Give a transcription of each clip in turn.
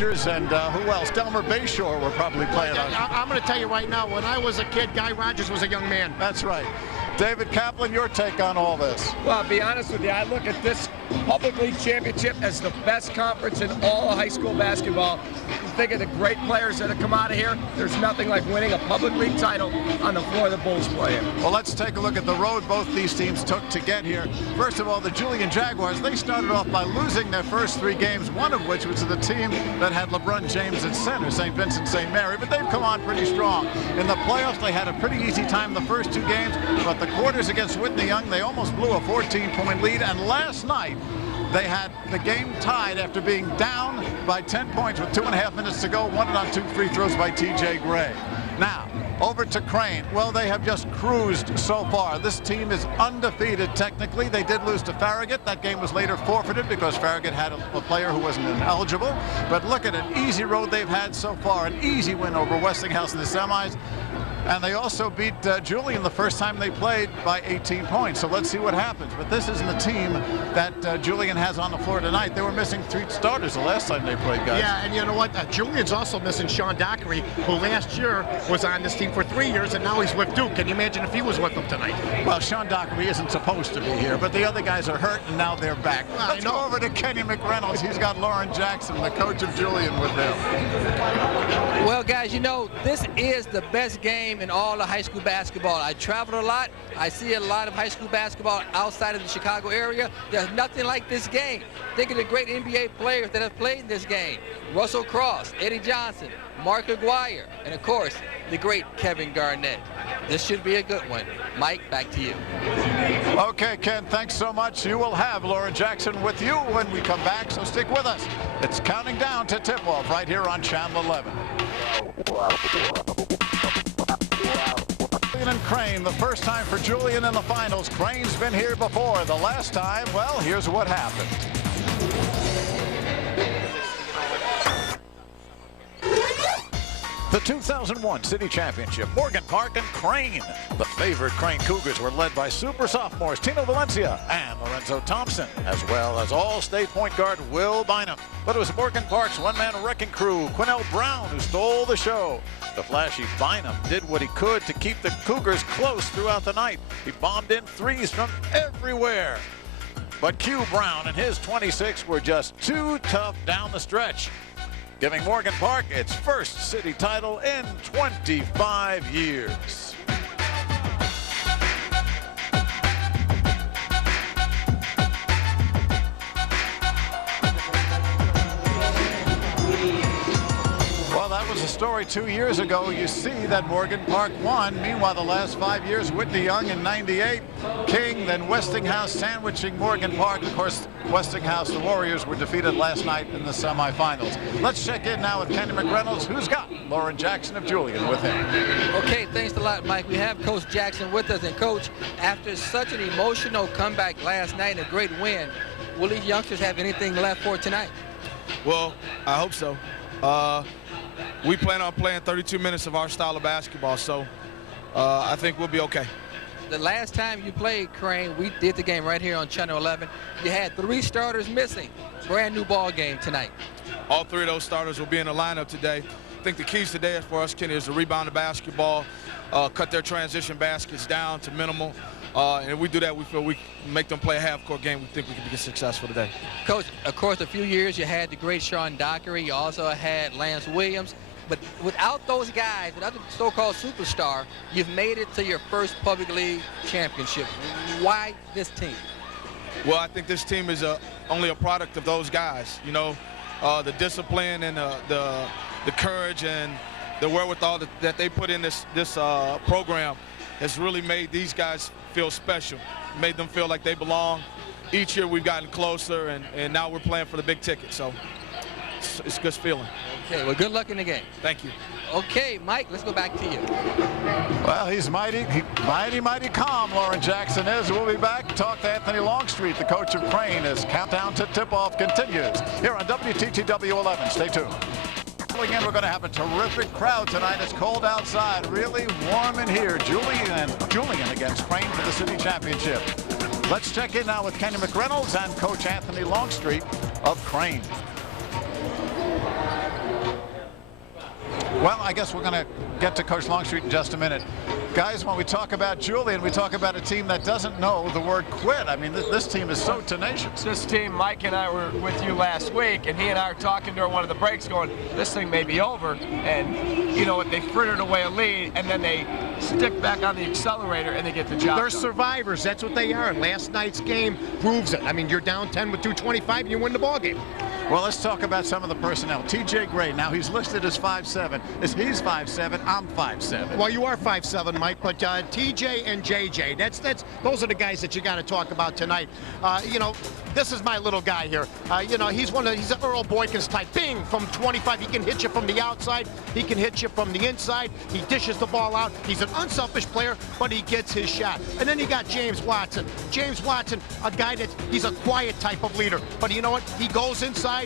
Rogers and who else? Delmer Bayshore were probably playing on. I'm going to tell you right now, when I was a kid, Guy Rogers was a young man. That's right. David Kaplan, your take on all this? Well, I'll be honest with you, I look at this Public League Championship as the best conference in all high school basketball. You think of the great players that have come out of here, there's nothing like winning a Public League title on the floor the Bulls play in. Well, let's take a look at the road both these teams took to get here. First of all, the Julian Jaguars, they started off by losing their first 3 games, one of which was to the team that had LeBron James at center, St. Vincent St. Mary, but they've come on pretty strong. In the playoffs, they had a pretty easy time the first 2 games, but the quarters against Whitney Young, they almost blew a 14-point lead, and last night, they had the game tied after being down by 10 points with 2.5 minutes to go, won it on 2 free throws by T.J. Gray. Now, over to Crane. Well, they have just cruised so far. This team is undefeated technically. They did lose to Farragut. That game was later forfeited because Farragut had a player who wasn't ineligible. But look at an easy road they've had so far. An easy win over Westinghouse in the semis. And they also beat Julian the first time they played by 18 points. So let's see what happens. But this isn't the team that Julian has on the floor tonight. They were missing 3 starters the last time they played, guys. Yeah, and you know what? Julian's also missing Sean Dockery, who last year was on this team for 3 years, and now he's with Duke. Can you imagine if he was with them tonight? Well, Sean Dockery isn't supposed to be here, but the other guys are hurt, and now they're back. Let's go over to Kenny McReynolds. He's got Lauren Jackson, the coach of Julian, with him. Well, guys, you know, this is the best game in all of high school basketball. I travel a lot. I see a lot of high school basketball outside of the Chicago area. There's nothing like this game. Think of the great NBA players that have played in this game. Russell Cross, Eddie Johnson, Mark Aguirre, and of course, the great Kevin Garnett. This should be a good one. Mike, back to you. Okay, Ken, thanks so much. You will have Lauren Jackson with you when we come back, so stick with us. It's counting down to tip-off right here on Channel 11. Julian and Crane, the first time for Julian in the finals. Crane's been here before. The last time, well, here's what happened. The 2001 City Championship, Morgan Park and Crane. The favored Crane Cougars were led by super sophomores Tino Valencia and Lorenzo Thompson, as well as all-state point guard Will Bynum. But it was Morgan Park's one-man wrecking crew, Quinnell Brown, who stole the show. The flashy Bynum did what he could to keep the Cougars close throughout the night. He bombed in threes from everywhere. But Q Brown and his 26 were just too tough down the stretch, giving Morgan Park its first city title in 25 years. Well, that was a story 2 years ago. You see that Morgan Park won. Meanwhile, the last 5 years, Whitney Young in '98, King, then Westinghouse sandwiching Morgan Park. Of course, Westinghouse, the Warriors, were defeated last night in the semifinals. Let's check in now with Kenny McReynolds, who's got Lauren Jackson of Julian with him. Okay, thanks a lot, Mike. We have Coach Jackson with us. And, Coach, after such an emotional comeback last night and a great win, will these youngsters have anything left for tonight? Well, I hope so. We plan on playing 32 minutes of our style of basketball, so I think we'll be okay. The last time you played, Crane, we did the game right here on Channel 11. You had 3 starters missing. Brand new ball game tonight. All 3 of those starters will be in the lineup today. I think the keys today for us, Kenny, is to rebound the basketball, cut their transition baskets down to minimal. And if we do that, we feel we can make them play a half-court game. We think we can be successful today. Coach, of course, a few years you had the great Sean Dockery. You also had Lance Williams. But without those guys, without the so-called superstar, you've made it to your first Public League championship. Why this team? Well, I think this team is only a product of those guys. You know, the discipline and the courage and the wherewithal that they put in this program has really made these guys feel special, made them feel like they belong. Each year we've gotten closer, and now we're playing for the big ticket. So it's a good feeling. Okay, well, good luck in the game. Thank you. Okay, Mike, let's go back to you. Well, he's mighty calm, Lauren Jackson is. We'll be back to talk to Anthony Longstreet, the coach of Crane, as countdown to tip-off continues here on WTTW 11. Stay tuned. Again, we're going to have a terrific crowd tonight. It's cold outside, really warm in here. Julian against Crane for the city championship. Let's check in now with Kenny McReynolds and Coach Anthony Longstreet of Crane. Well, I guess we're going to get to Coach Longstreet in just a minute. Guys, when we talk about Julian, we talk about a team that doesn't know the word quit. I mean, this team is so tenacious. This team, Mike and I were with you last week, and he and I were talking during one of the breaks going, this thing may be over. And you know what, they frittered away a lead, and then they stick back on the accelerator, and they get the job They're done. survivors. That's what they are. And last night's game proves it. I mean, you're down 10 with 2:25, and you win the ball game. Well, let's talk about some of the personnel. T.J. Gray, now he's listed as 5'7". If he's 5'7", I'm 5'7". Well, you are 5'7", Mike, but T.J. and J.J., those are the guys that you got to talk about tonight. You know, this is my little guy here. You know, he's an Earl Boykins type. Bing, from 25, he can hit you from the outside. He can hit you from the inside. He dishes the ball out. He's an unselfish player, but he gets his shot. And then you got James Watson. James Watson, a guy he's a quiet type of leader, but you know what? He goes inside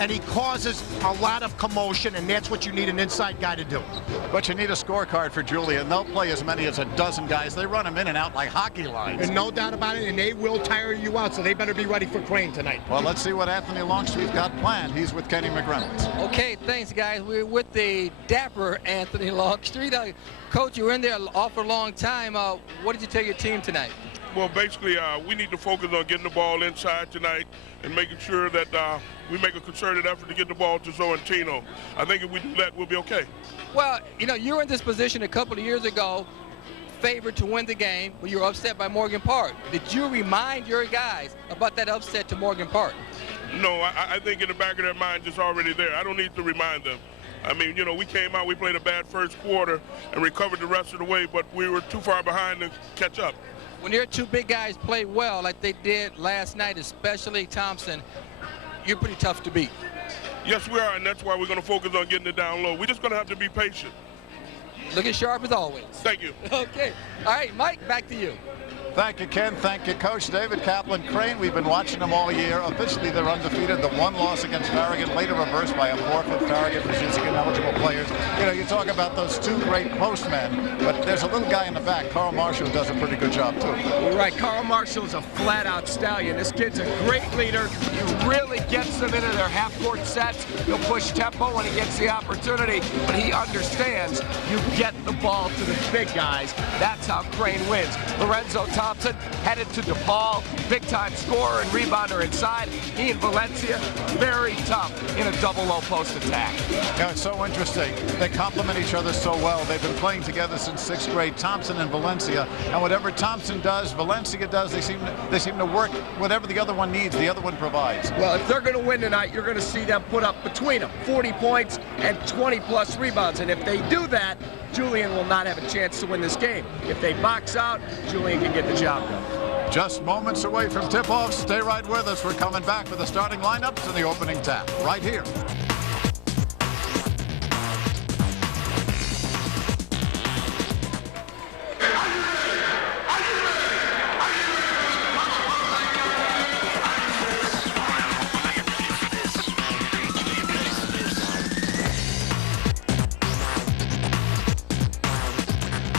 and he causes a lot of commotion, and that's what you need an inside guy to do. But you need a scorecard for Julian. They'll play as many as a dozen guys. They run them in and out like hockey lines. And no doubt about it, and they will tire you out, so they better be ready for Crane tonight. Well, let's see what Anthony Longstreet's got planned. He's with Kenny McReynolds. Okay, thanks, guys. We're with the dapper Anthony Longstreet. Coach, you were in there an awful long time. What did you tell your team tonight? Well, basically, we need to focus on getting the ball inside tonight and making sure that we make a concerted effort to get the ball to Zoantino. I think if we do that, we'll be okay. Well, you know, you were in this position a couple of years ago, favored to win the game, but you were upset by Morgan Park. Did you remind your guys about that upset to Morgan Park? No, I think in the back of their minds it's already there. I don't need to remind them. I mean, you know, we came out, we played a bad first quarter and recovered the rest of the way, but we were too far behind to catch up. When your two big guys play well like they did last night, especially Thompson, you're pretty tough to beat. Yes, we are, and that's why we're going to focus on getting it down low. We're just going to have to be patient. Looking sharp as always. Thank you. Okay. All right, Mike, back to you. Thank you, Ken. Thank you, Coach. David Kaplan Crane. We've been watching them all year. Officially, they're undefeated. The one loss against Farragut, later reversed by a forfeit. Farragut was using ineligible players. You know, you talk about those two great postmen, but there's a little guy in the back, Carl Marshall, who does a pretty good job, too. Right, Carl Marshall's a flat-out stallion. This kid's a great leader. He really gets them into their half-court sets. He'll push tempo when he gets the opportunity, but he understands you get the ball to the big guys. That's how Crane wins. Lorenzo Thompson headed to DePaul, big-time scorer and rebounder inside. He and Valencia, very tough in a double low post attack. Yeah, it's so interesting. They complement each other so well. They've been playing together since 6th grade, Thompson and Valencia. And whatever Thompson does, Valencia does. They seem to work whatever the other one needs, the other one provides. Well, if they're going to win tonight, you're going to see them put up between them 40 points and 20-plus rebounds. And if they do that, Julian will not have a chance to win this game. If they box out, Julian can get the job done. Just moments away from tip-off. Stay right with us. We're coming back for the starting lineups and the opening tap right here.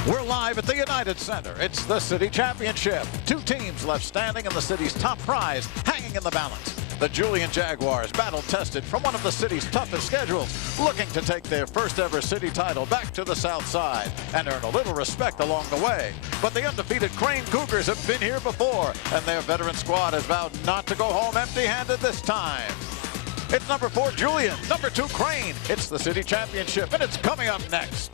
We're live at the United Center. It's the City Championship. Two teams left standing in the city's top prize, hanging in the balance. The Julian Jaguars, battle-tested from one of the city's toughest schedules, looking to take their first ever city title back to the South Side and earn a little respect along the way. But the undefeated Crane Cougars have been here before, and their veteran squad has vowed not to go home empty-handed this time. It's number 4, Julian. Number 2, Crane. It's the City Championship, and it's coming up next.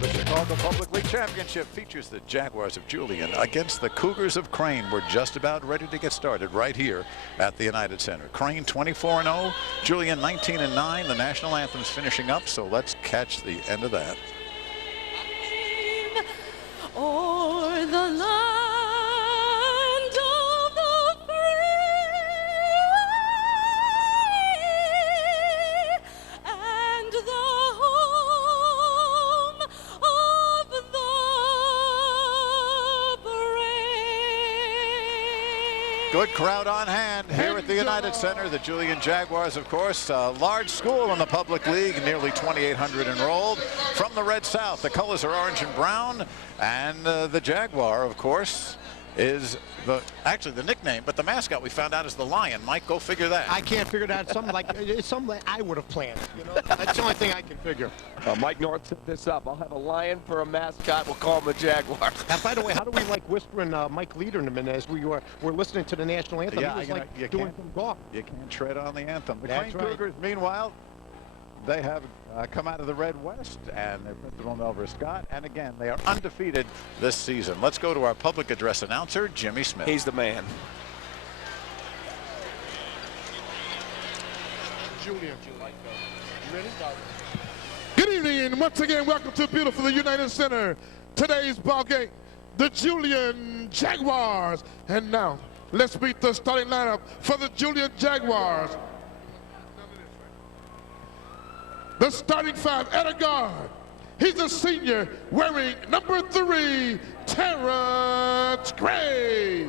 The Chicago Public League Championship features the Jaguars of Julian against the Cougars of Crane. We're just about ready to get started right here at the United Center. Crane 24-0, Julian 19-9. The national anthem's finishing up, so let's catch the end of that. O'er the land of the free and the home of the brave. Good crowd on hand here at the United Center. The Julian Jaguars, of course, a large school in the public league, nearly 2,800 enrolled. From the Red South, the colors are orange and brown, and the Jaguar, of course, is actually the nickname, but the mascot we found out is the Lion. Mike, go figure that. I can't figure that. It's something like I would have planned. You know, that's the only thing I can figure. Mike North set this up. I'll have a lion for a mascot. We'll call him a Jaguar. And by the way, how do we like whispering Mike Liederman as we're listening to the national anthem? Yeah, he was like you doing can't- some golf. You can't tread on the anthem. The That's Crane right. Cougars, meanwhile, they have come out of the Red West, and their principal, Melver Scott, and again, they are undefeated this season. Let's go to our public address announcer, Jimmy Smith. He's the man. Julian. Good evening, and once again, welcome to beautiful United Center. Today's ball game, the Julian Jaguars. And now, let's meet the starting lineup for the Julian Jaguars. The starting five at a guard. He's a senior wearing number 3, Terrence Gray.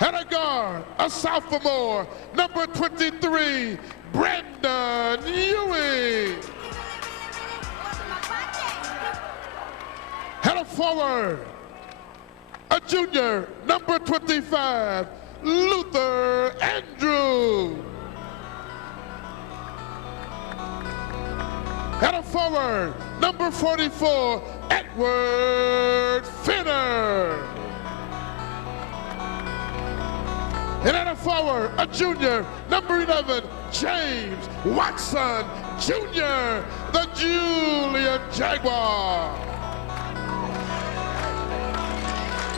At a guard, a sophomore, number 23, Brandon Ewing. At a forward, a junior, number 25, Luther Andrew. At a forward, number 44, Edward Finner. And at a forward, a junior, number 11, James Watson Jr., the Julian Jaguar.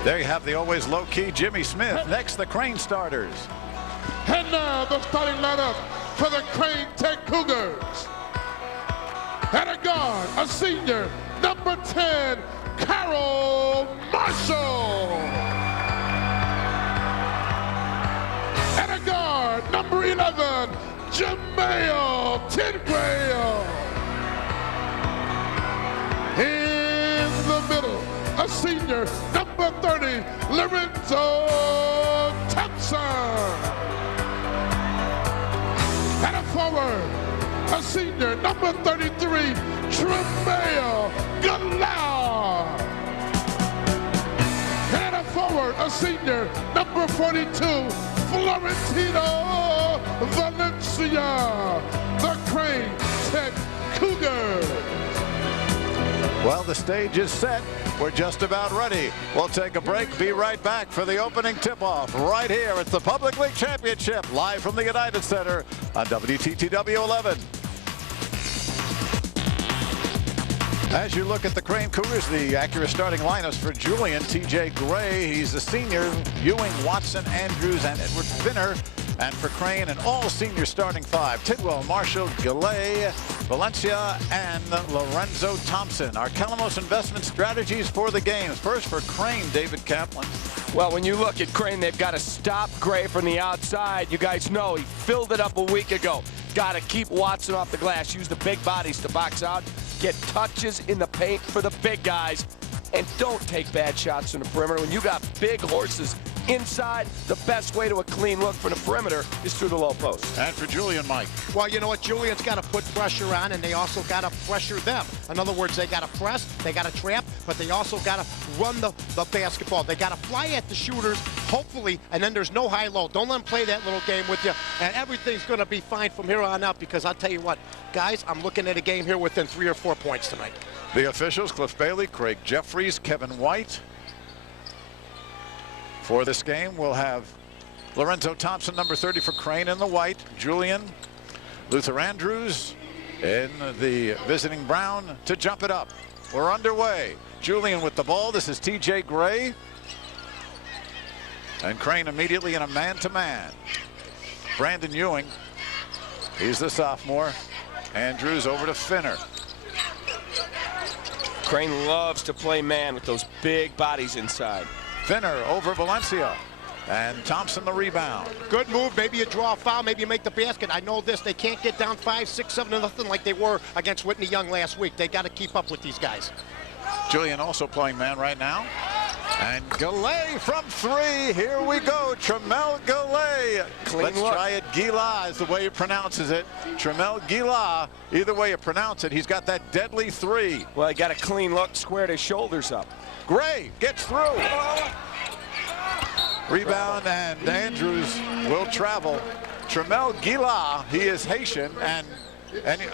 There you have the always low-key Jimmy Smith. Next, the Crane starters. And now the starting lineup for the Crane Tech Cougars. At a guard, a senior, number 10, Carol Marshall. At a guard, number 11, Jamail Tidwell. In the middle, a senior, number 30, Lorenzo Thompson. At a forward, a senior, number 33, Tremail Galar. And a forward, a senior, number 42, Florentino Valencia, the Crane Tech Cougars. Well, the stage is set. We're just about ready. We'll take a break, be right back for the opening tip-off right here at the Public League Championship, live from the United Center on WTTW 11. As you look at the Crane Cougars, the accurate starting lineups for Julian: T.J. Gray, he's a senior, Ewing, Watson, Andrews, and Edward Finner. And for Crane, an all-senior starting five: Tidwell, Marshall, Gillay, Valencia, and Lorenzo Thompson. Our Calamos investment strategies for the games. First for Crane, David Kaplan. Well, when you look at Crane, they've got to stop Gray from the outside. You guys know he filled it up a week ago. Got to keep Watson off the glass. Use the big bodies to box out. Get touches in the paint for the big guys. And don't take bad shots from the perimeter. When you got big horses inside, the best way to a clean look for the perimeter is through the low post. And for Julian, Mike. Well, you know what? Julian's got to put pressure on, and they also got to pressure them. In other words, they got to press, they got to trap, but they also got to run the basketball. They got to fly at the shooters, hopefully, and then there's no high-low. Don't let them play that little game with you, and everything's going to be fine from here on out, because I'll tell you what, guys, I'm looking at a game here within 3 or 4 points tonight. The officials: Cliff Bailey, Craig Jeffries, Kevin White. For this game, we'll have Lorenzo Thompson, number 30 for Crane, in the white. Julian, Luther Andrews in the visiting brown to jump it up. We're underway. Julian with the ball. This is T.J. Gray. And Crane immediately in a man-to-man. Brandon Ewing, he's the sophomore. Andrews over to Finner. Crane loves to play man with those big bodies inside. Finner over Valencia. And Thompson the rebound. Good move. Maybe you draw a foul. Maybe you make the basket. I know this. They can't get down 5, 6, 7 to nothing like they were against Whitney Young last week. They got to keep up with these guys. Julian also playing man right now. And Galay from 3. Here we go. Tremel Galay. Let's try it. Gila is the way he pronounces it. Tremel Gila. Either way you pronounce it, he's got that deadly 3. Well, he got a clean look, squared his shoulders up. Gray gets through. Rebound, and Andrews will travel. Tremel Gila, he is Haitian, and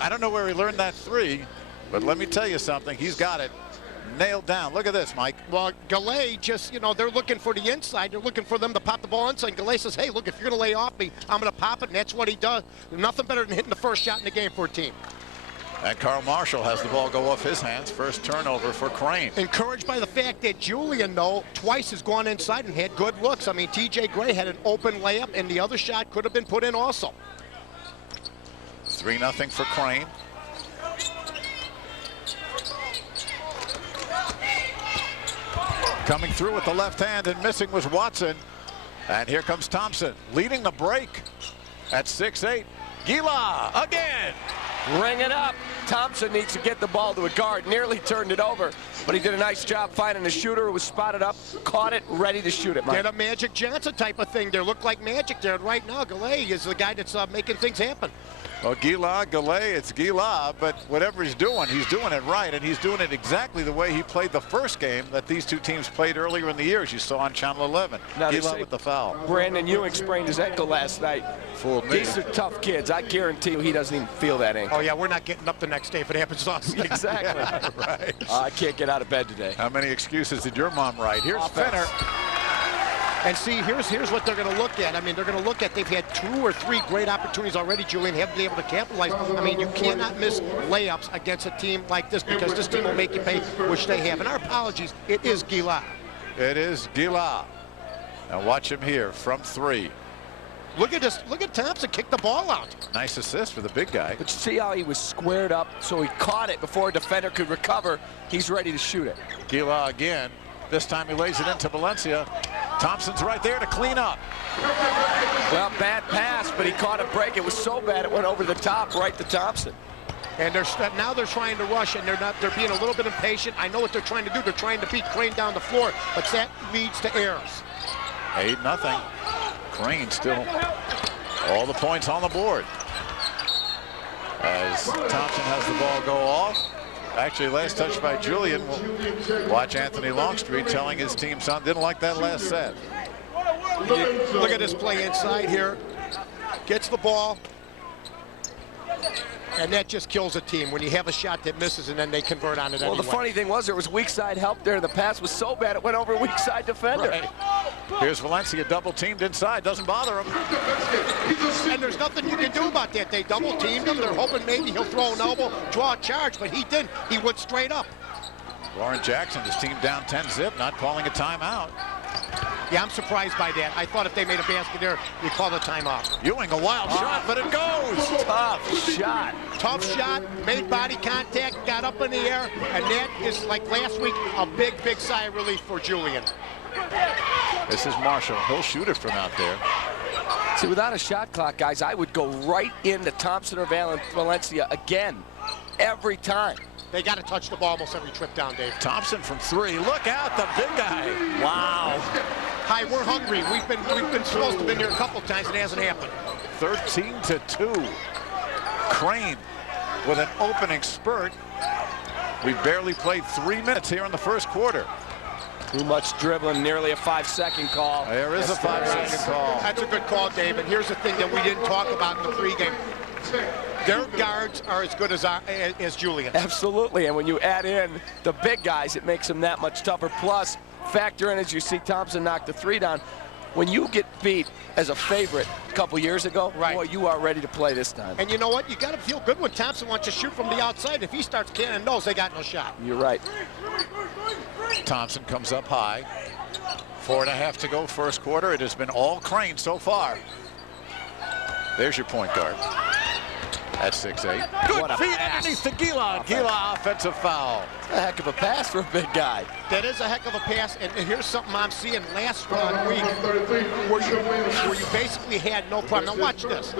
I don't know where he learned that 3, but let me tell you something. He's got it nailed down. Look at this, Mike. Well, Galay just, they're looking for the inside. They're looking for them to pop the ball inside. Galay says, hey, look, if you're going to lay off me, I'm going to pop it, and that's what he does. Nothing better than hitting the first shot in the game for a team. And Carl Marshall has the ball go off his hands. First turnover for Crane. Encouraged by the fact that Julian, though, twice has gone inside and had good looks. I mean, T.J. Gray had an open layup, and the other shot could have been put in also. 3-0 for Crane. Coming through with the left hand and missing was Watson. And here comes Thompson leading the break at 6'8". Gila again. Ring it up. Thompson needs to get the ball to a guard. Nearly turned it over, but he did a nice job finding a shooter who was spotted up, caught it, ready to shoot it. Did a Magic Johnson type of thing there. Looked like magic there. And right now, Galay is the guy that's making things happen. Well, Gila, Galay, it's Gila, but whatever he's doing it right, and he's doing it exactly the way he played the first game that these two teams played earlier in the year, as you saw on Channel 11. Now Gila with the foul. Brandon Ewing sprained his ankle last night. Fooled me. These are tough kids. I guarantee you he doesn't even feel that ankle. Oh, yeah, we're not getting up the next day if it happens to us. Exactly. Yeah, right. I can't get out of bed today. How many excuses did your mom write? Here's Fenner. And see, here's what they're going to look at. I mean, they're going to look at, they've had 2 or 3 great opportunities already, Julian, haven't been able to capitalize. I mean, you cannot miss layups against a team like this because this team will make you pay, which they have. And our apologies, it is Gila. It is Gila. Now watch him here from 3. Look at this. Look at Thompson kick the ball out. Nice assist for the big guy. But see how he was squared up, so he caught it before a defender could recover. He's ready to shoot it. Gila again. This time he lays it into Valencia. Thompson's right there to clean up. Well, bad pass, but he caught a break. It was so bad it went over the top right to Thompson. And now they're trying to rush, and they're being a little bit impatient. I know what they're trying to do. They're trying to beat Crane down the floor, but that leads to errors. 8-0. Crane still all the points on the board. As Thompson has the ball go off. Actually, last touch by Julian. We'll watch Anthony Longstreet telling his team son didn't like that last set. Look at this play inside here. Gets the ball. And that just kills a team when you have a shot that misses and then they convert on it anyway. Well, the funny thing was there was weak side help there. The pass was so bad it went over a weak side defender. Right. Here's Valencia double teamed inside. Doesn't bother him. And there's nothing you can do about that. They double teamed him. They're hoping maybe he'll throw an elbow, draw a charge, but he didn't. He went straight up. Warren Jackson, his team down 10-zip, not calling a timeout. Yeah, I'm surprised by that. I thought if they made a basket there, you call the timeout. Ewing, a wild shot, but it goes. Tough shot. Tough shot, made body contact, got up in the air, and that is, like last week, a big, big sigh of relief for Julian. This is Marshall. He'll shoot it from out there. See, without a shot clock, guys, I would go right into Thompson or Valencia again, every time. They got to touch the ball almost every trip down, Dave. Thompson from 3. Look out, the big guy. Wow. Hi, we're hungry. We've been supposed to have been here a couple times, and it hasn't happened. 13-2. Crane with an opening spurt. We barely played 3 minutes here in the first quarter. Too much dribbling, nearly a 5-second call. There is a 5-second call. That's a good call, Dave. And here's the thing that we didn't talk about in the pregame. Their guards are as good as Julian's. Absolutely, and when you add in the big guys, it makes them that much tougher. Plus, factor in, as you see Thompson knock the 3 down. When you get beat as a favorite a couple years ago, right, boy, you are ready to play this time. And you know what? You got to feel good when Thompson wants to shoot from the outside. If he starts cannon those, they got no shot. You're right. Thompson comes up high. 4.5 to go first quarter. It has been all Crane so far. There's your point guard. At 6'8". Good feet underneath the Gila. Gila offensive foul. That's a heck of a pass for a big guy. That is a heck of a pass. And here's something I'm seeing last week where you basically had no problem. Now watch this.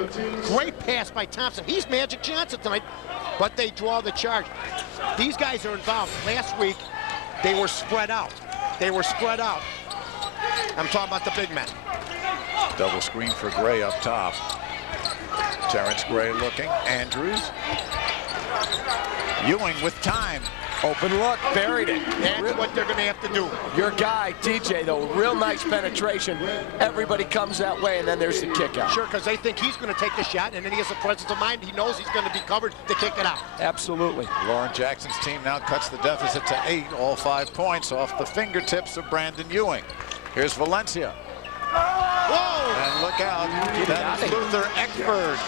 Great pass by Thompson. He's Magic Johnson tonight, but they draw the charge. These guys are involved. Last week, they were spread out. They were spread out. I'm talking about the big men. Double screen for Gray up top. Terrence Gray looking. Andrews. Ewing with time. Open look, buried it. That's what they're going to have to do. Your guy, TJ, though, real nice penetration. Everybody comes that way, and then there's the kick out. Sure, because they think he's going to take the shot, and then he has the presence of mind. He knows he's going to be covered to kick it out. Absolutely. Lauren Jackson's team now cuts the deficit to 8, all 5 points off the fingertips of Brandon Ewing. Here's Valencia. Whoa! And look out, that is Luther Eckford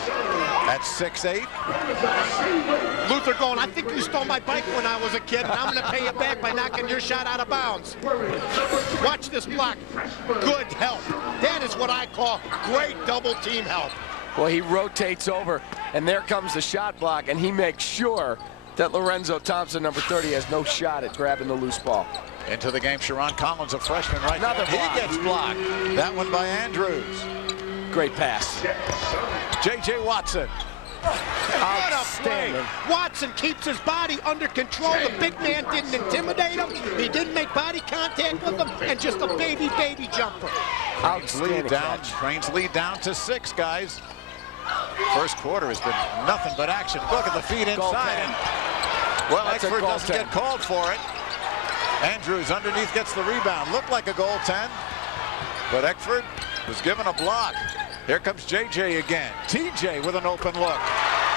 at 6'8". Luther going, I think you stole my bike when I was a kid, and I'm going to pay you back by knocking your shot out of bounds. Watch this block. Good help. That is what I call great double team help. Well, he rotates over, and there comes the shot block, and he makes sure that Lorenzo Thompson, number 30, has no shot at grabbing the loose ball. Into the game, Sharon Collins, a freshman right now. Another block. He gets blocked. That one by Andrews. Great pass. J.J. Watson. What a play. Watson keeps his body under control. The big man didn't intimidate him. He didn't make body contact with him, and just a baby jumper. Lead down. Trains lead down to 6, guys. First quarter has been nothing but action. Look at the feet inside. And, well, Eckford doesn't get called for it. Andrews underneath gets the rebound. Looked like a goaltend, but Eckford was given a block. Here comes JJ again. TJ with an open look.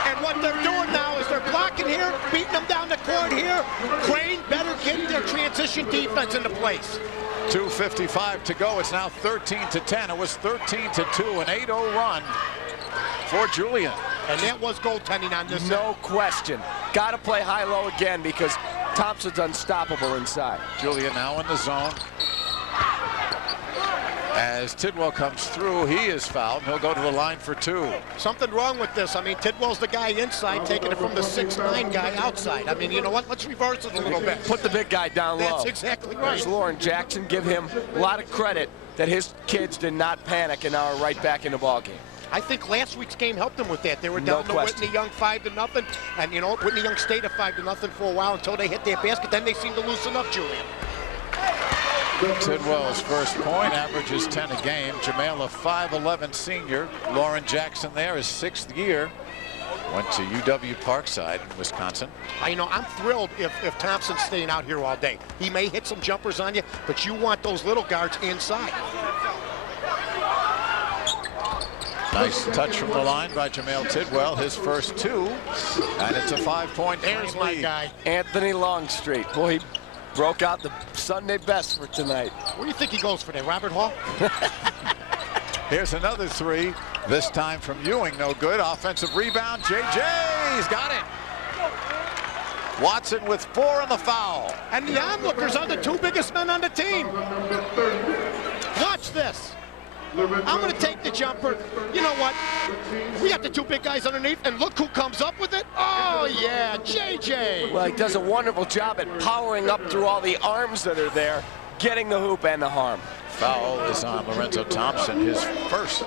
And what they're doing now is they're blocking here, beating them down the court here. Crane better get their transition defense into place. 2:55 to go. It's now 13-10. It was 13-2, an 8-0 run for Julian. And that was goaltending on this. No question. Got to play high-low again because Thompson's unstoppable inside. Julian now in the zone. As Tidwell comes through, he is fouled. He'll go to the line for 2. Something wrong with this. I mean, Tidwell's the guy inside, taking it from the 6'9" guy outside. I mean, you know what? Let's reverse it a little bit. Put the big guy down low. That's exactly right. There's Lauren Jackson. Give him a lot of credit that his kids did not panic and are right back in the ballgame. I think last week's game helped them with that. They were down to Whitney Young 5-0, and you know, Whitney Young stayed at 5-0 for a while until they hit their basket. Then they seemed to loosen up, Julian. Tidwell's first point averages 10 a game. Jamel, a 5'11" senior. Lauren Jackson there, his 6th year. Went to UW Parkside in Wisconsin. You know, I'm thrilled if Thompson's staying out here all day. He may hit some jumpers on you, but you want those little guards inside. Nice touch from the line by Jamel Tidwell, his first 2, and it's a 5-point lead. There's my guy. Anthony Longstreet. Boy, he broke out the Sunday best for tonight. Where do you think he goes for that, Robert Hall? Here's another 3, this time from Ewing, no good. Offensive rebound, JJ's got it. Watson with 4 on the foul. And the onlookers are the 2 biggest men on the team. Watch this. I'm going to take the jumper. You know what? We got the 2 big guys underneath, and look who comes up with it. Oh, yeah, JJ. Well, he does a wonderful job at powering up through all the arms that are there, getting the hoop and the harm. Foul is on Lorenzo Thompson, his first.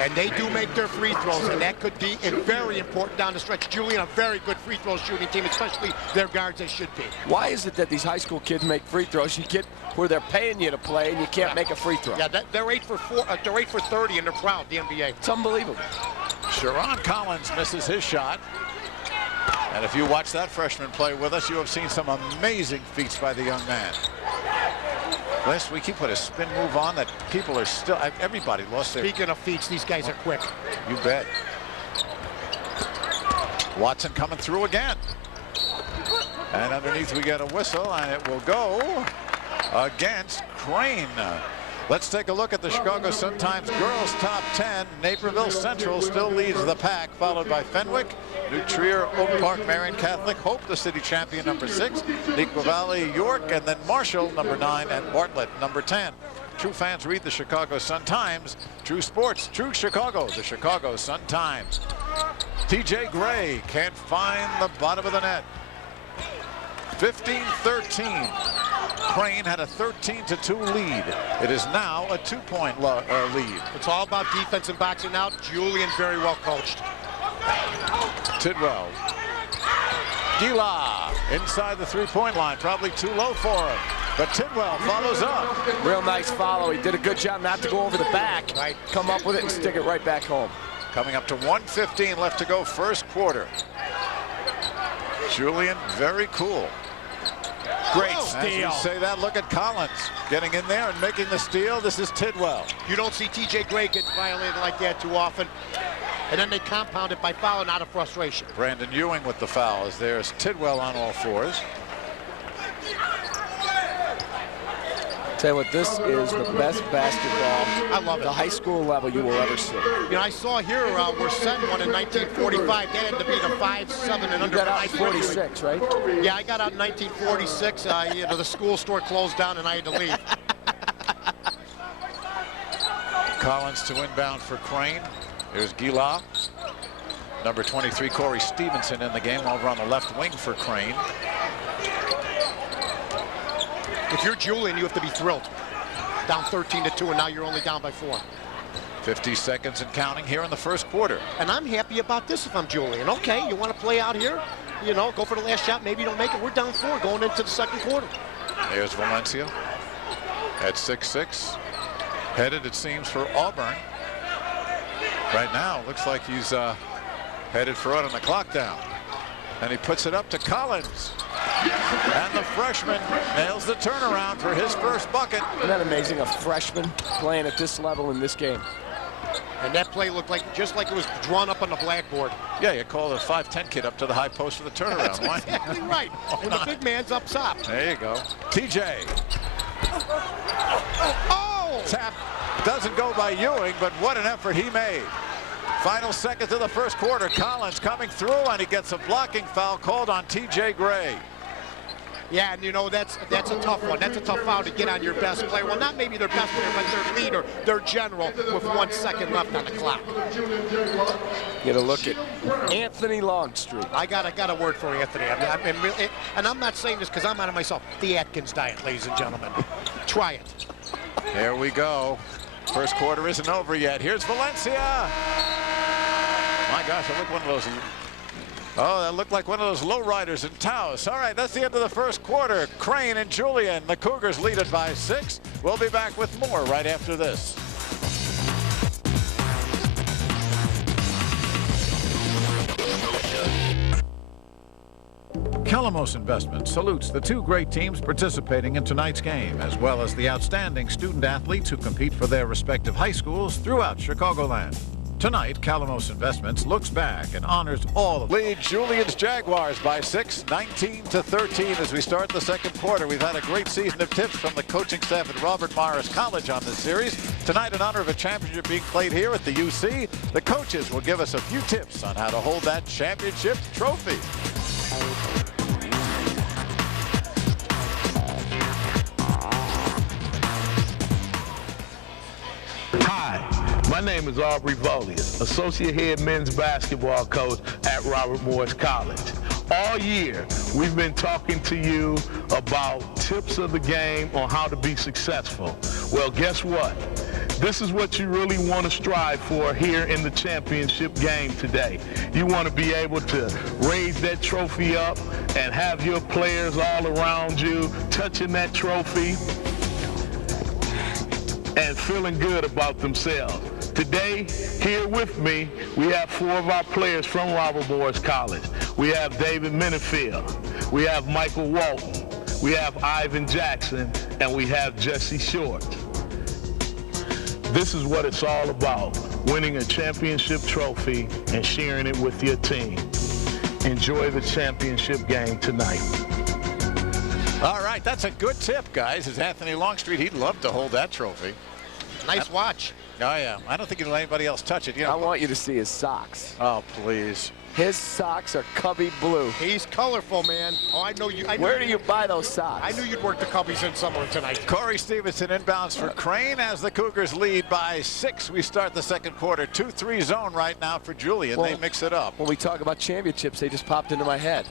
And they do make their free throws, and that could be very important down the stretch. Julian, a very good free throw shooting team, especially their guards, they should be. Why is it that these high school kids make free throws? You get where they're paying you to play, and you can't make a free throw. Yeah, they're 8 for 30, and they're proud, the NBA. It's unbelievable. Sharon Collins misses his shot. And if you watch that freshman play with us, you have seen some amazing feats by the young man. Last week he put a spin move on that people are still, everybody lost their... Speaking of feats, these guys are quick. You bet. Watson coming through again. And underneath we get a whistle, and it will go against Crane. Let's take a look at the Chicago Sun-Times girls top 10. Naperville Central still leads the pack, followed by Fenwick, New Trier, Oak Park, Marion Catholic, Hope, the city champion, number 6, Nequa Valley, York, and then Marshall, number 9, and Bartlett, number 10. True fans read the Chicago Sun-Times. True sports, true Chicago, the Chicago Sun-Times. TJ Gray can't find the bottom of the net. 15-13. Crane had a 13-2 lead. It is now a 2-point lead. It's all about defense and boxing out. Julian very well coached. Tidwell. Gila inside the three-point line, probably too low for him. But Tidwell follows up. Real nice follow. He did a good job not to go over the back. Right. Come up with it and stick it right back home. Coming up to 1:15 left to go, first quarter. Julian, very cool. Great As steal. you say that, look at Collins getting in there and making the steal. This is Tidwell. You don't see T.J. Gray get violated like that too often. And then they compound it by fouling out of frustration. Brandon Ewing with the foul as there's Tidwell on all fours. Tell you what, this is the best basketball I love it. the high school level you will ever see. You know, I saw here where Sen won in 1945. They had to be the 5'7" and You under. got out in 46, right? Yeah, I got out in 1946. You know, the school store closed down and I had to leave. Collins to inbound for Crane. There's Gila. Number 23, Corey Stevenson in the game over on the left wing for Crane. If you're Julian, you have to be thrilled. Down 13-2, and now you're only down by 4. 50 seconds and counting here in the first quarter. And I'm happy about this if I'm Julian. Okay, you want to play out here? You know, go for the last shot. Maybe you don't make it. We're down 4 going into the second quarter. There's Valencia at 6'6". Headed, it seems, for Auburn. Right now, looks like he's headed for running the clock down. And he puts it up to Collins. And the freshman nails the turnaround for his first bucket. Isn't that amazing? A freshman playing at this level in this game. And that play looked like just like it was drawn up on the blackboard. Yeah, you call a 5'10" kid up to the high post for the turnaround. That's Why? exactly right. And the big man's up top. There you go. TJ. Oh! Tap doesn't go by Ewing, but what an effort he made. Final seconds of the first quarter. Collins coming through, and he gets a blocking foul called on T.J. Gray. Yeah, and you know, that's a tough one. That's a tough foul to get on your best player. Well, not maybe their best player, but their leader, their general, with 1 second left on the clock. Get a look at Anthony Longstreet. I got a word for Anthony. And I'm not saying this because I'm out of myself. The Atkins diet, ladies and gentlemen. Try it. Here we go. First quarter isn't over yet. Here's Valencia. My gosh, I look one of those. Oh, that looked like one of those lowriders in Taos. All right, that's the end of the first quarter. Crane and Julian, the Cougars lead it by 6. We'll be back with more right after this. Calamos Investment salutes the 2 great teams participating in tonight's game, as well as the outstanding student athletes who compete for their respective high schools throughout Chicagoland. Tonight, Calamos Investments looks back and honors all of lead Julian's Jaguars by 6, 19-13 as we start the second quarter. We've had a great season of tips from the coaching staff at Robert Morris College on this series. Tonight, in honor of a championship being played here at the UC, the coaches will give us a few tips on how to hold that championship trophy. Hi, my name is Aubrey Volius, Associate Head Men's Basketball Coach at Robert Morris College. All year, we've been talking to you about tips of the game on how to be successful. Well, guess what? This is what you really want to strive for here in the championship game today. You want to be able to raise that trophy up and have your players all around you touching that trophy and feeling good about themselves. Today, here with me, we have 4 of our players from Robert Morris College. We have David Minifield, we have Michael Walton, we have Ivan Jackson, and we have Jesse Short. This is what it's all about, winning a championship trophy and sharing it with your team. Enjoy the championship game tonight. All right, that's a good tip, guys. Is Anthony Longstreet, he'd love to hold that trophy. Nice watch. Oh, yeah. I don't think he'll let anybody else touch it. You know, I want you to see his socks. Oh, please. His socks are cubby blue. He's colorful, man. Oh, I know you. Where do you buy those socks? I knew you'd work the cubbies in somewhere tonight. Corey Stevenson inbounds for Crane as the Cougars lead by 6. We start the second quarter. 2-3 zone right now for Julian. They mix it up. When we talk about championships, they just popped into my head.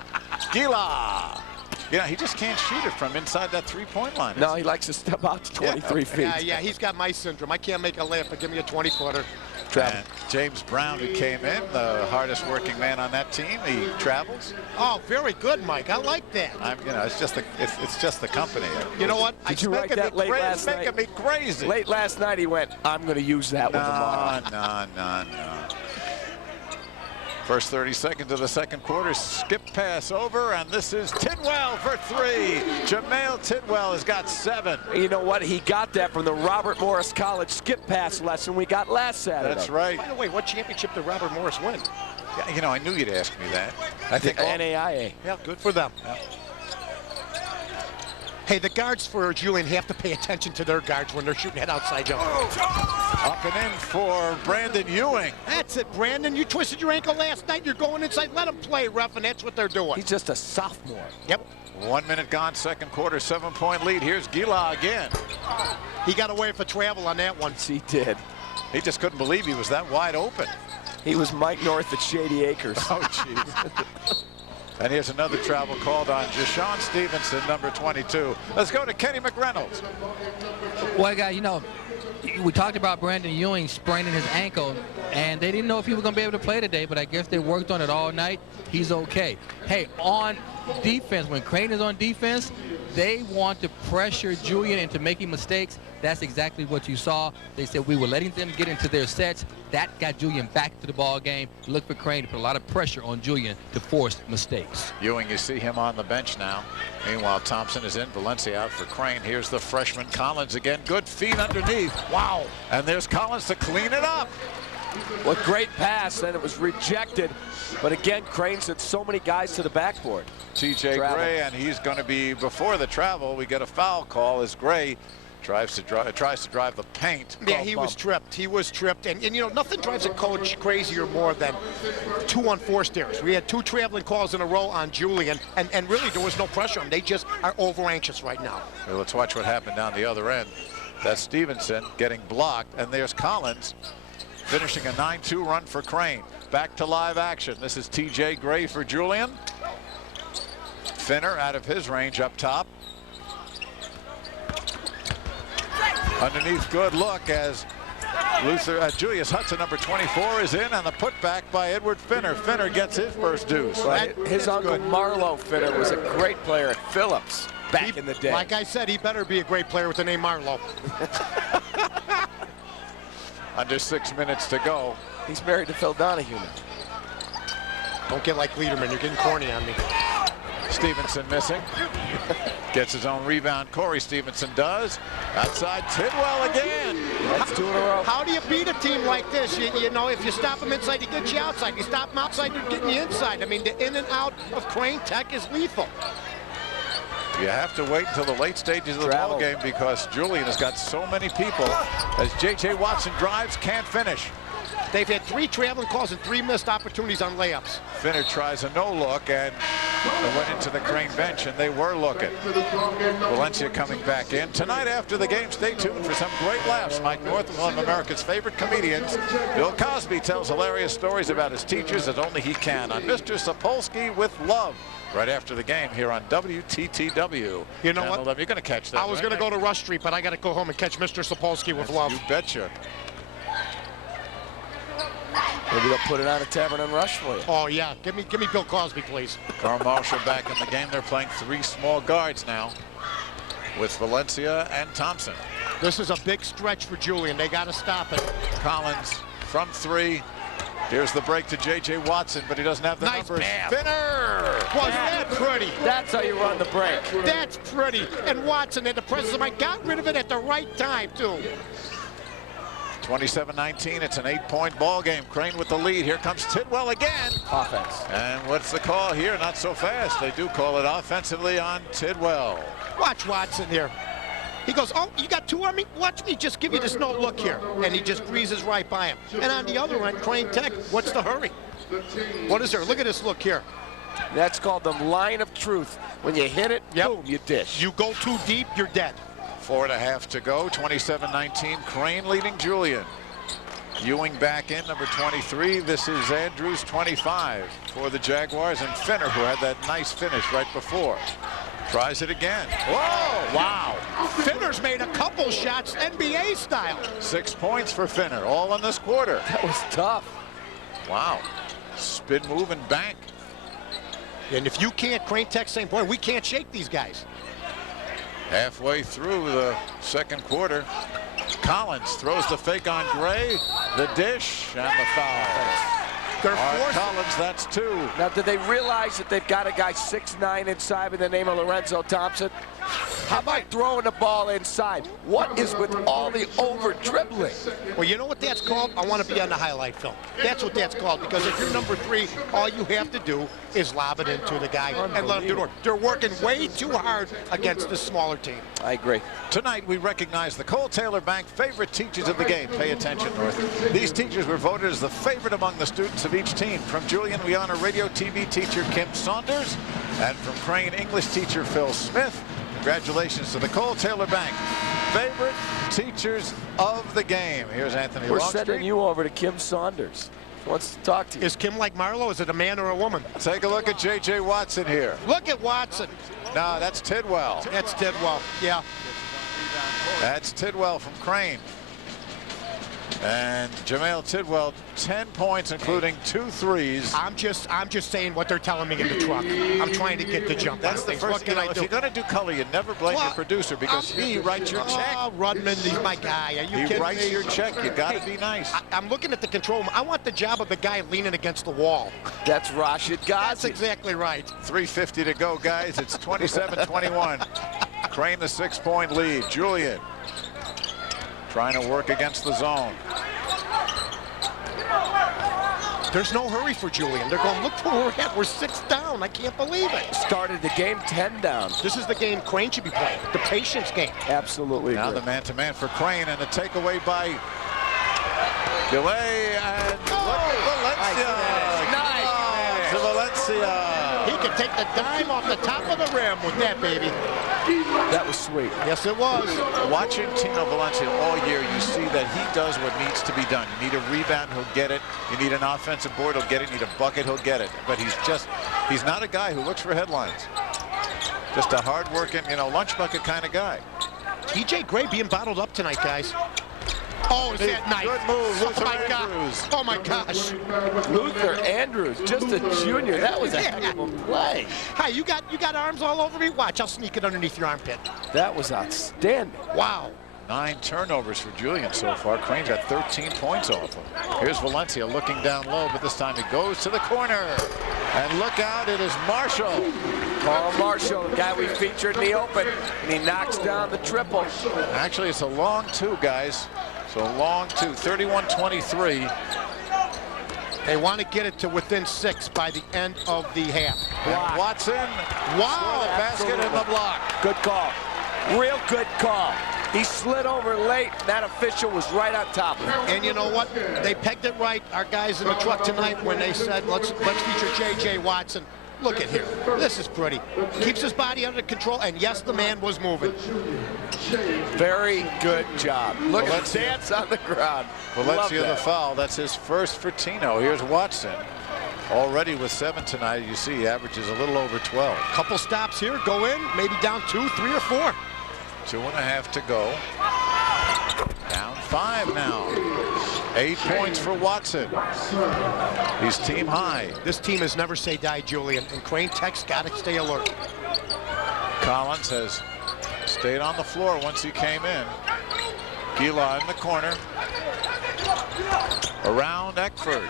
Gila. Yeah, he just can't shoot it from inside that three-point line. No, he likes to step out to 23 feet. Yeah, he's got my syndrome. I can't make a layup, but give me a 20-footer. And James Brown, who came in, the hardest working man on that team, he travels. Oh, very good, Mike. I like that. You know, it's just the company. You know what? Did you write that late last night? It's making me crazy. Late last night, he went, I'm going to use that one tomorrow. No. First 30 seconds of the second quarter, skip pass over, and this is Tidwell for 3. Jamel Tidwell has got 7. You know what? He got that from the Robert Morris College skip pass lesson we got last Saturday. That's right. By the way, what championship did Robert Morris win? Yeah, you know, I knew you'd ask me that. I think NAIA. Yeah, good for them. Yeah. Hey, the guards for Julian have to pay attention to their guards when they're shooting that outside jump. Up and in for Brandon Ewing. That's it, Brandon. You twisted your ankle last night. You're going inside. Let them play, ref, and that's what they're doing. He's just a sophomore. Yep. 1 minute gone, second quarter, 7-point lead. Here's Gila again. He got away for travel on that one. He did. He just couldn't believe he was that wide open. He was Mike North at Shady Acres. Oh, jeez. And here's another travel called on Jashawn Stevenson, number 22. Let's go to Kenny McReynolds. Well, guys, you know, we talked about Brandon Ewing spraining his ankle, and they didn't know if he was going to be able to play today, but I guess they worked on it all night. He's okay. Hey, on defense, when Crane is on defense, they want to pressure Julian into making mistakes. That's exactly what you saw. They said we were letting them get into their sets. That got Julian back to the ball game. Look for Crane to put a lot of pressure on Julian to force mistakes. Ewing, you see him on the bench now. Meanwhile, Thompson is in. Valencia out for Crane. Here's the freshman Collins again. Good feet underneath. Wow. And there's Collins to clean it up. What great pass, and it was rejected. But again, Crane sent so many guys to the backboard. TJ Gray, and he's going to be, before the travel, we get a foul call as Gray tries to drive the paint. Yeah, he was tripped. He was tripped. And you know, nothing drives a coach crazier more than 2-on-4 stares. We had 2 traveling calls in a row on Julian, and really there was no pressure on him. They just are over anxious right now. Well, let's watch what happened down the other end. That's Stevenson getting blocked, and there's Collins finishing a 9-2 run for Crane. Back to live action. This is TJ Gray for Julian. Finner out of his range up top. Underneath, good look as Julius Hudson, number 24, is in, and the putback by Edward Finner. Finner gets his first deuce. Right. His uncle Marlo Finner was a great player at Phillips back in the day. Like I said, he better be a great player with the name Marlo. Under 6 minutes to go. He's married to Phil Donahue now. Don't get like Liederman. You're getting corny on me. Stevenson missing. Gets his own rebound. Corey Stevenson does. Outside Tidwell again. That's 2 in a row. How do you beat a team like this? You know, if you stop them inside, he gets you outside. You stop them outside, they're getting you inside. I mean, the in and out of Crane Tech is lethal. You have to wait until the late stages of the ball game because Julian has got so many people. As J.J. Watson drives, can't finish. They've had 3 traveling calls and 3 missed opportunities on layups. Finner tries a no-look and went into the Crane bench, and they were looking. Valencia coming back in. Tonight after the game, stay tuned for some great laughs. Mike North, one of America's favorite comedians. Bill Cosby tells hilarious stories about his teachers as only he can on Mr. Sapolsky with Love. Right after the game here on WTTW. You know what? You're going to catch that. I was going to go to Rush Street, but I got to go home and catch Mr. Sapolsky with Love. You betcha. Maybe they'll put it on a Tavern on Rush for you. Oh, yeah. Give me Bill Cosby, please. Carl Marshall back in the game. They're playing 3 small guards now with Valencia and Thompson. This is a big stretch for Julian. They got to stop it. Collins from 3. Here's the break to J.J. Watson, but he doesn't have the numbers. Finner! Was that pretty? That's how you run the break. That's pretty. And Watson, in the presence of Mike, got rid of it at the right time, too. 27-19. It's an 8-point ball game. Crane with the lead. Here comes Tidwell again. Offense. And what's the call here? Not so fast. They do call it offensively on Tidwell. Watch Watson here. He goes, oh, you got 2 on me? Watch me just give you this no look here. And he just breezes right by him. And on the other end, Crane Tech, what's the hurry? What is there? Look at this look here. That's called the line of truth. When you hit it, boom, you dish. You go too deep, you're dead. 4.5 to go. 27-19. Crane leading Julian. Ewing back in, number 23. This is Andrews, 25 for the Jaguars, and Finner, who had that nice finish right before. Tries it again. Whoa, wow. Finner's made a couple shots NBA style. 6 points for Finner, all in this quarter. That was tough. Wow. Spin move and bank. And if you can't, Crane Tech saying, boy, we can't shake these guys. Halfway through the second quarter, Collins throws the fake on Gray, the dish, and the foul. They're Art forcing. Collins, that's 2. Now, do they realize that they've got a guy 6'9" inside with the name of Lorenzo Thompson? How about throwing the ball inside? What is with all the over-dribbling? Well, you know what that's called? I want to be on the highlight film. That's what that's called, because if you're number 3, all you have to do is lob it into the guy and let him do the work. They're working way too hard against this smaller team. I agree. Tonight, we recognize the Cole Taylor Bank favorite teachers of the game. Pay attention, North. These teachers were voted as the favorite among the students of each team. From Julian, we honor radio TV teacher Kim Saunders, and from Crane, English teacher Phil Smith. Congratulations to the Cole Taylor Bank favorite teachers of the game. Here's Anthony We're Longstreet. sending you over to Kim Saunders. He wants to talk to you. Is Kim like Marlo? Is it a man or a woman? Take a look at J.J. Watson here. Look at Watson. No, that's Tidwell. That's Tidwell, yeah. That's Tidwell from Crane. And Jamel Tidwell, 10 points, including 2 threes. I'm just saying what they're telling me in the truck. I'm trying to get the jump. That's the first. What can I do? If you're going to do color, you never blame your producer, because he writes your check. Oh, Rudman, he's my guy. Are you kidding me? He writes your check. You got to be nice. I'm looking at the control room. I want the job of the guy leaning against the wall. That's Rashid Ghazi. That's exactly right. 3:50 to go, guys. It's 27-21. Crane the 6-point lead. Julian trying to work against the zone. There's no hurry for Julian. They're going, look where we're at. We're 6 down. I can't believe it. Started the game 10 down. This is the game Crane should be playing. The patience game. Absolutely. Now the man-to-man for Crane, and a takeaway by Gillet, and Valencia. Nice. To Valencia. He can take the dime off the top of the rim with that, baby. That was sweet. Yes, it was. Watching Tino Valencia all year, you see that he does what needs to be done. You need a rebound, he'll get it. You need an offensive board, he'll get it. You need a bucket, he'll get it. But he's not a guy who looks for headlines. Just a hard-working, lunch bucket kind of guy. TJ Gray being bottled up tonight, guys. Oh, is that nice? Good move, Luther Oh, my Andrews. God. Oh, my gosh. Luther Andrews, just a junior. That was a heck of a play. Hi, you got arms all over me? Watch, I'll sneak it underneath your armpit. That was outstanding. Wow. 9 turnovers for Julian so far. Crane's got 13 points off him. Here's Valencia looking down low, but this time he goes to the corner. And look out, it is Marshall. Carl Marshall, the guy we featured in the open, and he knocks down the triple. Actually, it's a long 2, guys. So long 2, 31-23. They want to get it to within 6 by the end of the half. And Watson. Wow. The basket in the block. Good call. Real good call. He slid over late. That official was right on top of him. And you know what? They pegged it right, our guys in the truck tonight, when they said, let's feature J.J. Watson. Look at here. This is pretty. Keeps his body under control, and yes, the man was moving. Very good job. Look at the dance on the ground. Valencia the foul. That's his first for Tino. Here's Watson. Already with 7 tonight. You see, he averages a little over 12. Couple stops here, go in, maybe down 2, 3, or 4. 2.5 to go. Down 5 now. 8 points for Watson. He's team high. This team has never say die, Julian, and Crane Tech's got to stay alert. Collins has stayed on the floor once he came in. Gila in the corner. Around Eckford.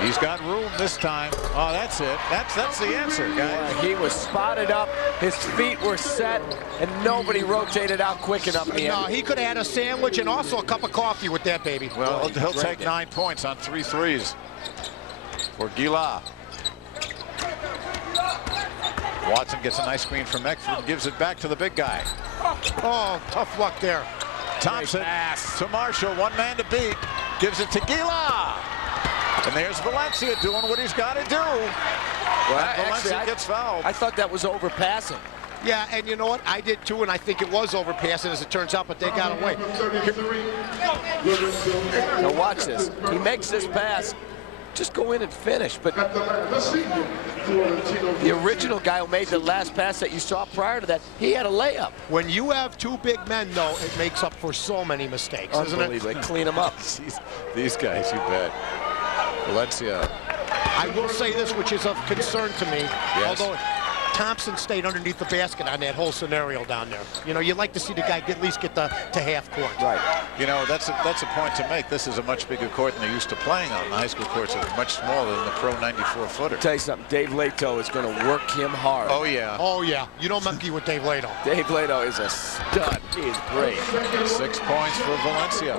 He's got room this time. Oh, that's it. That's the answer, guys. He was spotted up. His feet were set, and nobody rotated out quick enough. No, he could have had a sandwich and also a cup of coffee with that, baby. Well, he'll take 9 points on 3 threes for Gila. Watson gets a nice screen from Eckford and gives it back to the big guy. Oh, tough luck there. Thompson to Marshall, 1 man to beat. Gives it to Gila. And there's Valencia doing what he's got to do. Well, Valencia gets fouled. I thought that was overpassing. Yeah, and you know what? I did too, and I think it was overpassing as it turns out, but they got away. Now watch this. He makes this pass. just go in and finish. But the original guy who made the last pass that you saw prior to that, he had a layup. When you have two big men, though, it makes up for so many mistakes, isn't it? Unbelievable. They clean them up. These guys, you bet. Valencia. I will say this, which is of concern to me, Yes. although Thompson stayed underneath the basket on that whole scenario down there. You know, you'd like to see the guy at least get to half court. Right. You know, that's a point to make. This is a much bigger court than they're used to playing on. The high school courts are much smaller than the pro 94-footer. Tell you something, Dave Leto is going to work him hard. Oh, yeah. Oh, yeah. You don't monkey with Dave Leto. Dave Leto is a stud. He is great. 6 points for Valencia.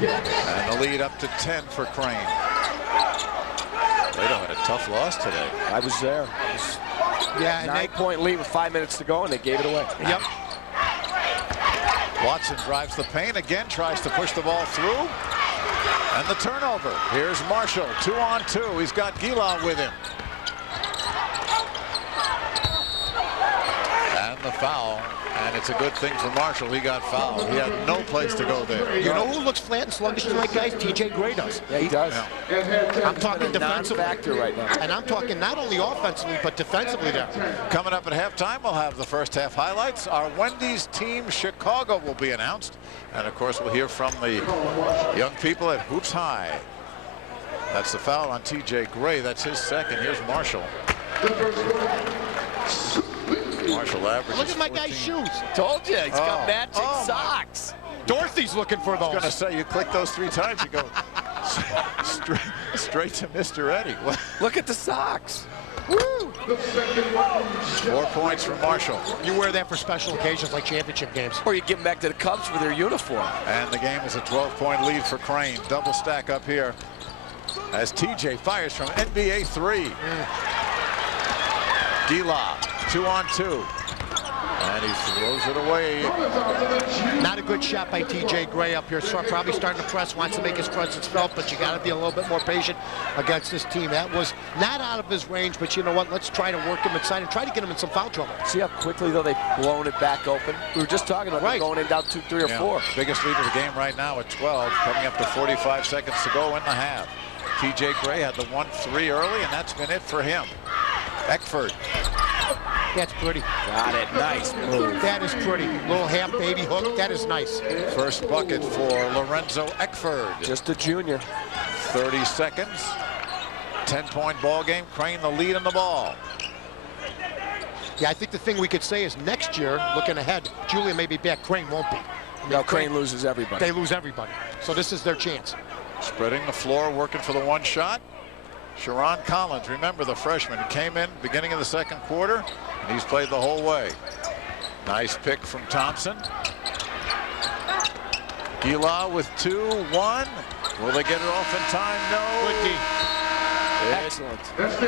And the lead up to 10 for Crane. Leto had a tough loss today. I was there. Yeah, and 9-point lead with 5 minutes to go, and they gave it away. Yep. Watson drives the paint again, tries to push the ball through. And the turnover. Here's Marshall, 2-on-2. He's got Gila with him. And the foul. And it's a good thing for Marshall. He got fouled. He had no place to go there. You know who looks flat and sluggish tonight, guys? TJ Gray does. Yeah, he does. I'm talking defensively. Non-factor right now. And I'm talking not only offensively, but defensively there. Coming up at halftime, we'll have the first half highlights. Our Wendy's Team Chicago will be announced. And, of course, we'll hear from the young people at Hoops High. That's the foul on TJ Gray. That's his second. Here's Marshall. Marshall averages. Look at my 14. guy's shoes. Told you, he's got matching socks. Dorothy's looking for I was those. going to say, you click those 3 times, you go straight to Mr. Eddie. Look at the socks. Woo! 4 points from Marshall. You wear that for special occasions like championship games. Or you give them back to the Cubs for their uniform. And the game is a 12-point lead for Crane. Double stack up here as TJ fires from NBA 3. Gila, 2-on-2. And he throws it away. Not a good shot by TJ Gray up here. So probably starting to press, wants to make his presence felt, but you got to be a little bit more patient against this team. That was not out of his range, but you know what? Let's try to work him inside and try to get him in some foul trouble. See how quickly, though, they've blown it back open? We were just talking about going in down 2, 3, or 4. Biggest lead of the game right now at 12, coming up to 45 seconds to go in the half. TJ Gray had the 1-3 early, and that's been it for him. Eckford. That's pretty. Got it. Nice move. That is pretty. Little half baby hook. That is nice. First bucket for Lorenzo Eckford. Just a junior. 30 seconds. 10-point ball game. Crane the lead in the ball. Yeah, I think the thing we could say is next year, looking ahead, Julian may be back. Crane won't be. No, Crane loses everybody. They lose everybody. So this is their chance. Spreading the floor, working for the one shot. Sharon Collins, remember the freshman, came in beginning of the second quarter, and he's played the whole way. Nice pick from Thompson. Gila with 2-1. Will they get it off in time? No. Excellent.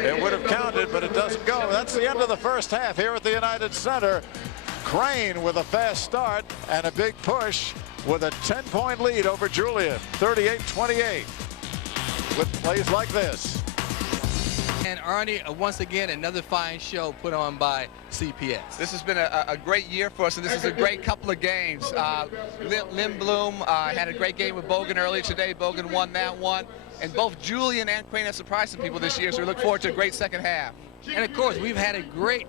It would have counted, but it doesn't go. That's the end of the first half here at the United Center. Crane with a fast start and a big push with a 10-point lead over Julian, 38-28, with plays like this. And Arnie, once again, another fine show put on by CPS. This has been a great year for us, and this is a great couple of games. Lynn Bloom had a great game with Bogan earlier today. Bogan won that one. And both Julian and Crane have surprised some people this year, so we look forward to a great second half. And, of course, we've had a great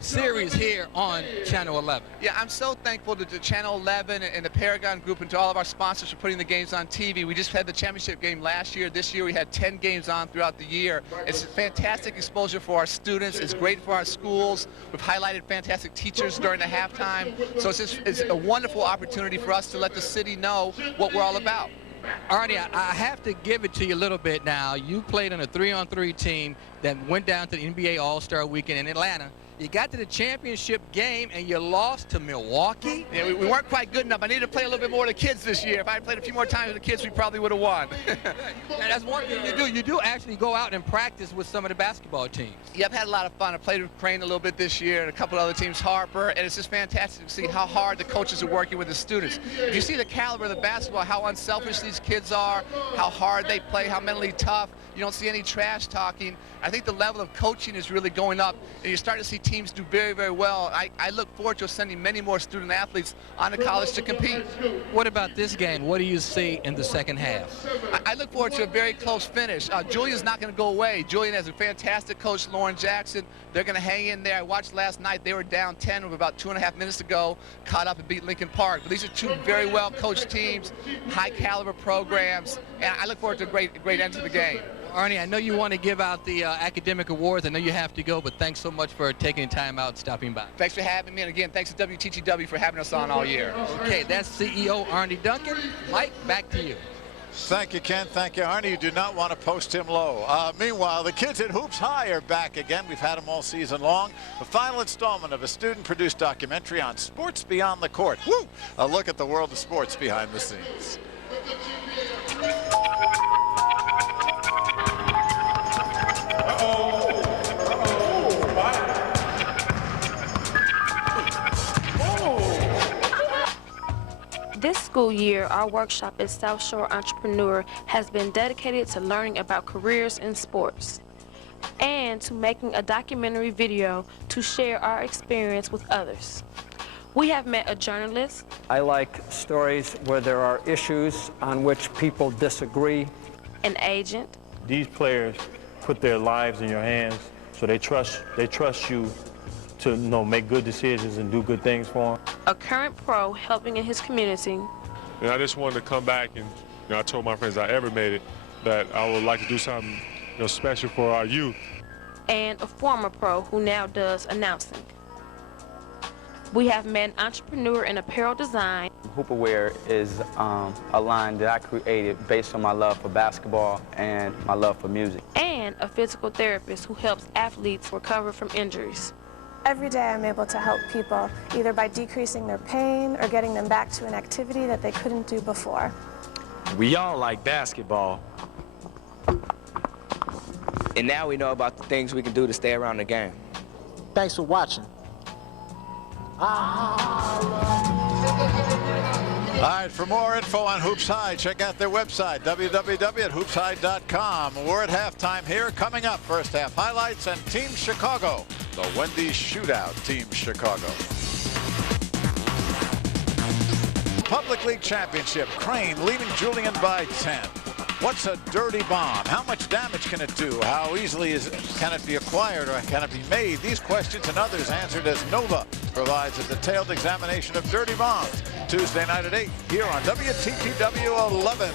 series here on Channel 11. Yeah, I'm so thankful to Channel 11 and the Paragon Group and to all of our sponsors for putting the games on TV. We just had the championship game last year. This year we had 10 games on throughout the year. It's fantastic exposure for our students. It's great for our schools. We've highlighted fantastic teachers during the halftime. So it's a wonderful opportunity for us to let the city know what we're all about. Arnie, I have to give it to you a little bit now. You played on a 3-on-3 team that went down to the NBA All-Star Weekend in Atlanta. You got to the championship game and you lost to Milwaukee. Yeah, we weren't quite good enough. I needed to play a little bit more with the kids this year. If I had played a few more times with the kids, we probably would have won. And that's one thing you do. You do actually go out and practice with some of the basketball teams. Yeah, I've had a lot of fun. I played with Crane a little bit this year and a couple of other teams, Harper, and it's just fantastic to see how hard the coaches are working with the students. You see the caliber of the basketball, how unselfish these kids are, how hard they play, how mentally tough. You don't see any trash talking. I think the level of coaching is really going up, and you're starting to see teams do very, very well. I look forward to sending many more student athletes on to college to compete. What about this game? What do you see in the second half? I look forward to a very close finish. Julian's not going to go away. Julian has a fantastic coach, Lauren Jackson. They're going to hang in there. I watched last night. They were down 10 with about 2.5 minutes to go, caught up and beat Lincoln Park. But these are two very well-coached teams, high-caliber programs, and I look forward to a great end to the game. Arnie, I know you want to give out the academic awards. I know you have to go, but thanks so much for taking time out and stopping by. Thanks for having me, and again, thanks to WTTW for having us on all year. Okay, that's CEO Arnie Duncan. Mike, back to you. Thank you, Ken. Thank you, Arnie. You do not want to post him low. Meanwhile, the kids at Hoops High are back again. We've had them all season long. The final installment of a student-produced documentary on sports beyond the court. Woo! A look at the world of sports behind the scenes. This school year, our workshop at South Shore Entrepreneur has been dedicated to learning about careers in sports and to making a documentary video to share our experience with others. We have met a journalist. I like stories where there are issues on which people disagree. An agent. These players put their lives in your hands, so they trust you to make good decisions and do good things for them. A current pro helping in his community. And I just wanted to come back and I told my friends I ever made it that I would like to do something special for our youth. And a former pro who now does announcing. We have met an entrepreneur in apparel design. Hooperwear is a line that I created based on my love for basketball and my love for music. And a physical therapist who helps athletes recover from injuries. Every day I'm able to help people, either by decreasing their pain or getting them back to an activity that they couldn't do before. We all like basketball. And now we know about the things we can do to stay around the game. Thanks for watching. All right, for more info on Hoops High, check out their website, www.hoopshigh.com. We're at halftime here. Coming up, first half highlights and Team Chicago, the Wendy's Shootout Team Chicago. Public League Championship, Crane leading Julian by 10. What's a dirty bomb? How much damage can it do? How easily can it be acquired or can it be made? These questions and others answered as Nova provides a detailed examination of dirty bombs. Tuesday night at 8 here on WTTW 11.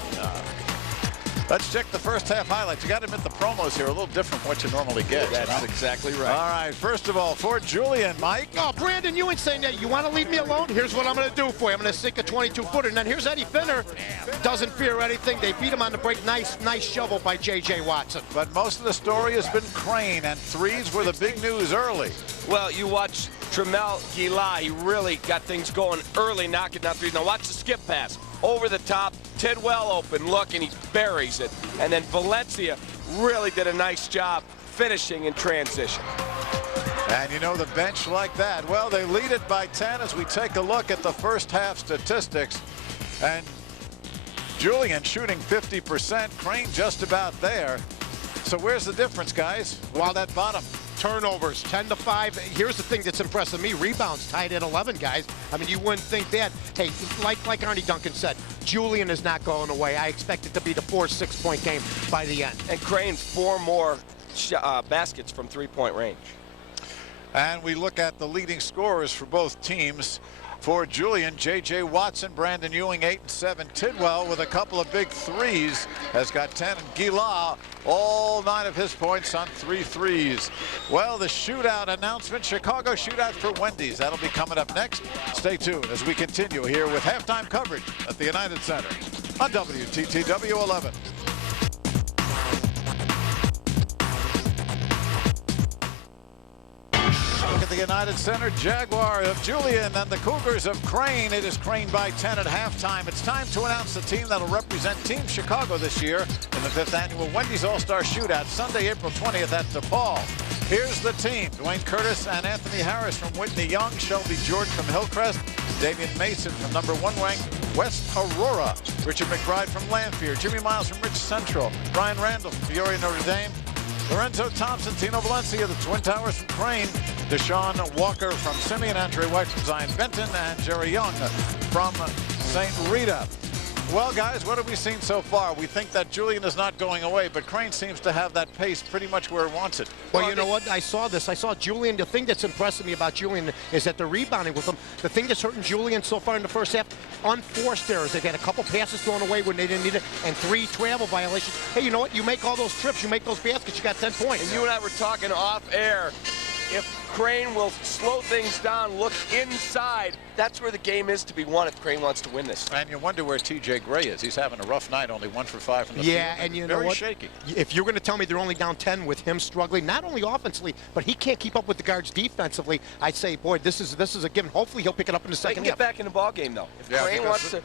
Let's check the first half highlights. You got to admit the promos here are a little different from what you normally get. That's exactly right. All right, first of all, for Julian, Mike. Oh, Brandon, you ain't saying that. You want to leave me alone? Here's what I'm going to do for you. I'm going to sink a 22-footer. And then here's Eddie Finner. Doesn't fear anything. They beat him on the break. Nice shovel by J.J. Watson. But most of the story has been Crane, and threes were the big news early. Well, you watch Tremel Gila. He really got things going early, knocking down threes. Now watch the skip pass. Over the top, Tidwell open look, and he buries it. And then Valencia really did a nice job finishing in transition. And you know the bench like that. Well, they lead it by 10 as we take a look at the first half statistics. And Julian shooting 50%, Crane just about there. So where's the difference, guys? Well, that bottom. Turnovers, 10-5. Here's the thing that's impressing me. Rebounds tied at 11, guys. I mean, you wouldn't think that. Hey, like Arnie Duncan said, Julian is not going away. I expect it to be the 4-6 point game by the end. And Crane, 4 more baskets from three-point range. And we look at the leading scorers for both teams. For Julian, J.J. Watson, Brandon Ewing, 8 and 7. Tidwell with a couple of big threes has got 10. And Gila, all 9 of his points on 3 threes. Well, the shootout announcement, Chicago shootout for Wendy's. That'll be coming up next. Stay tuned as we continue here with halftime coverage at the United Center on WTTW 11. Look at the United Center, Jaguar of Julian and the Cougars of Crane. It is Crane by 10 at halftime. It's time to announce the team that'll represent Team Chicago this year in the 5th annual Wendy's All-Star Shootout, Sunday, April 20th at DePaul. Here's the team. Dwayne Curtis and Anthony Harris from Whitney Young, Shelby George from Hillcrest, Damian Mason from number 1 ranked West Aurora, Richard McBride from Lanphier, Jimmy Miles from Rich Central, Brian Randall from Peoria Notre Dame, Lorenzo Thompson, Tino Valencia, the Twin Towers from Crane, Deshaun Walker from Simeon, Andre White from Zion Benton, and Jerry Young from St. Rita. Well, guys, what have we seen so far? We think that Julian is not going away, but Crane seems to have that pace pretty much where it wants it. Well, you know what? I saw this. I saw Julian. The thing that's impressing me about Julian is that they're rebounding with him. The thing that's hurting Julian so far in the first half, unforced errors. They've had a couple passes thrown away when they didn't need it, and 3 travel violations. Hey, you know what? You make all those trips, you make those baskets, you got 10 points. And you and I were talking off air. If Crane will slow things down, look inside, that's where the game is to be won if Crane wants to win this. And you wonder where TJ Gray is. He's having a rough night, only 1 for 5 from the field. Yeah, and you know what? Very shaky. If you're going to tell me they're only down 10 with him struggling, not only offensively, but he can't keep up with the guards defensively, I'd say, boy, this is a given. Hopefully he'll pick it up in the They second can get half. back in the ball game, though. If Yeah, Crane because wants to